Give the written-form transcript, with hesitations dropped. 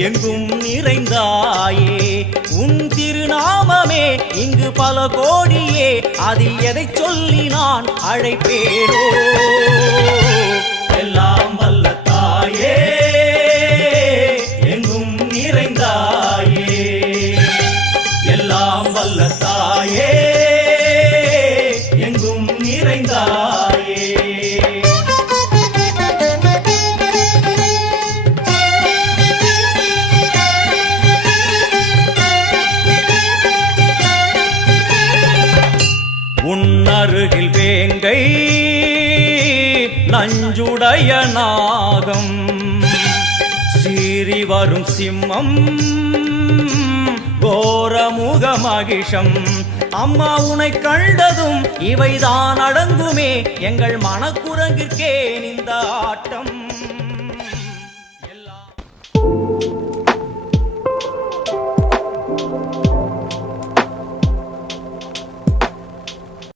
எங்கும் நிறைந்தாயே உன் திருநாமமே இங்கு பல கோடியே அதில் எதை சொல்லி நான் அழைப்பேனோ எல்லாம் வல்ல தாயே எங்கும் நிறைந்தாயே எல்லாம் வல்ல தாயே எங்கும் நிறைந்தாயே உன்னருகில் வேங்கை நஞ்சுடைய நாகம் சீறி வரும் சிம்மம் கோரமுக மகிஷம் அம்மா உனை கண்டதும் இவைதான் அடங்குமே எங்கள் மனக்குரங்கிற்கே இந்த ஆட்டம்